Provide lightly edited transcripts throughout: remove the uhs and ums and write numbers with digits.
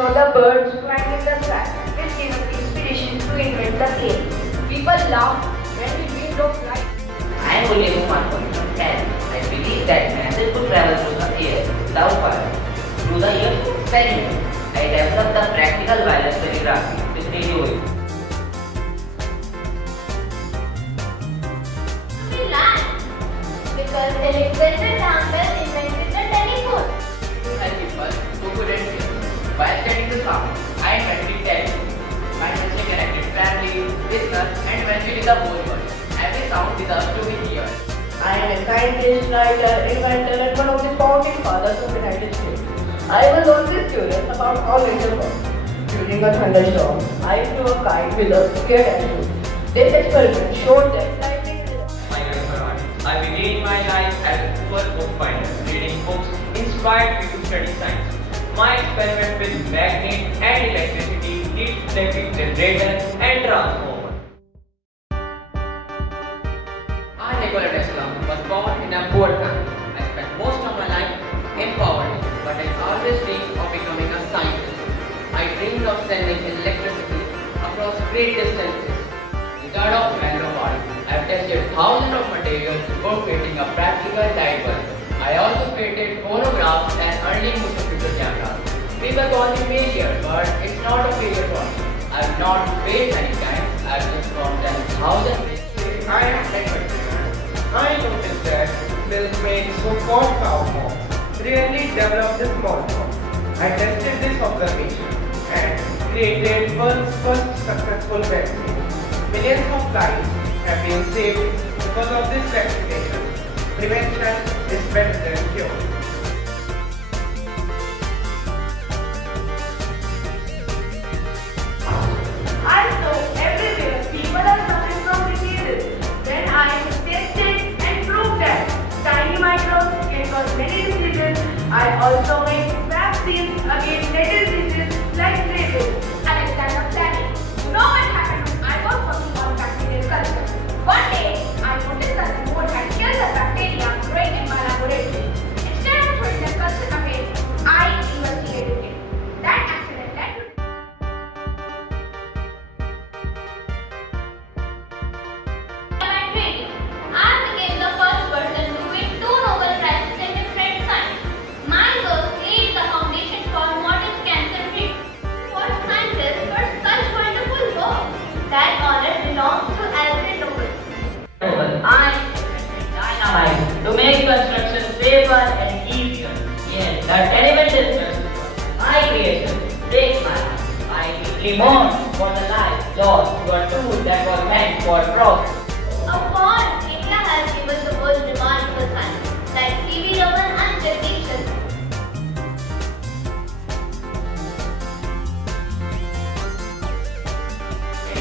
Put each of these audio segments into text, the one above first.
saw the birds flying in the sky. It gave us inspiration to invent the plane. People laughed when we dreamed of flight. I am only human and I believe that message could travel through the air without fire. Through the years of experiment, I developed the practical wireless telegraphy with radio waves. We land because Alexander Graham Bell invented the telephone. And people who couldn't hear. While studying the sound, I invented telephone. My message connected family, business, and eventually the whole world. Every sound deserves to be heard. I am a scientist, writer, inventor, and one of the founding fathers of the United States. I was always curious about how nature works. During a thunderstorm, I flew a kite with a scared attitude. This experiment showed that lightning is My name is Farhan. I began my life as a super bookbinder. Reading books inspired me to study science. My experiment with magnet and electricity did electric generator and transformer. I, Nikola Tesla, was born in a poor family. I spent most of my life in poverty, but I always dreamed of becoming a scientist. I dreamed of sending electricity across great distances. Wizard of manual part, I have tested thousands of materials before creating a practical light bulb. I also created phonographs and early motion picture cameras. People call me failure, but it's not a failure for me. I have not failed many times. I have just from them thousands. I am adventurer. I noticed that milkmaids who called cow moms rarely develop the small form. I tested this observation and created world's first successful vaccine. Millions of lives have been saved because of this vaccination. Prevention is better than cure. I saw everywhere people are suffering from diseases. Then I tested and proved that tiny microbes can cause many diseases. I also made vaccines against deadly diseases like rabies. Alexander Fleming. You know what happened when I was working on bacterial culture? One day, I noticed that the mold had killed the bacteria growing in my laboratory. Instead of throwing the culture away, I investigated it. That accident led to radio. I became the first person to win 2 Nobel Prizes in different sciences. My work laid the foundation for modern cancer treatment. For scientists for such wonderful work, that honor belongs to Alfred Nobel. I dynamite to make construction safer and easier. Yes, that element is my creation. Break my heart. I deeply mourn for the life lost to a tool that was meant for profit. Of course, India has given the world remarkable science like C.V. Raman and Jagdish Chandra.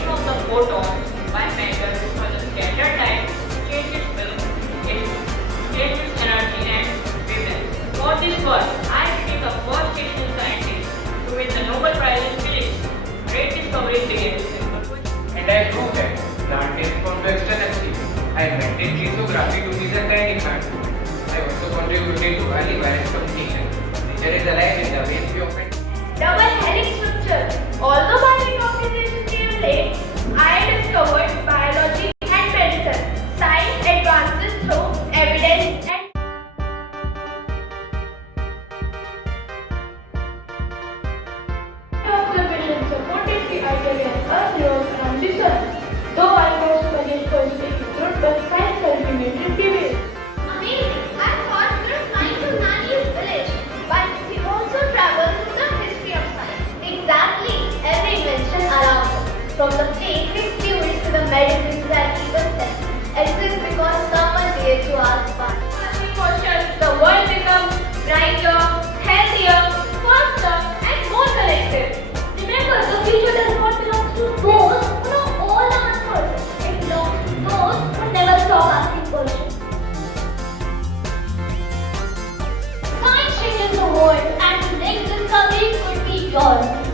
Of the photon by matter for the scattered light change its film, it changes its energy and wavelength. For this work, I became the first Asian scientist to win the Nobel Prize in Physics. Great discovery begins simple. And I proved that plant is from the external sea. I invented lithography to measure tiny plants. I also contributed to early virus communication. Nature is alive in the ways we often. Double helix structure. Although my recognition came late, I discovered biology and medicine. Science advances through evidence and observation supported the idea that Earth revolves around the Sun. Though I was against positive truth, but science ultimately prevailed. amazing. I thought we were flying to Nani's village, but we also traveled through the history of science. Exactly. Every invention around us, from the plane we flew to the medicines that keep us healthy, exists because someone dared to ask why. Asking questions, the world becomes brighter, healthier, faster, and more connected. Remember, the future does not belong to those who know all the answers. It belongs to those who never stop asking questions. Science changes the world, and the next discovery could be yours.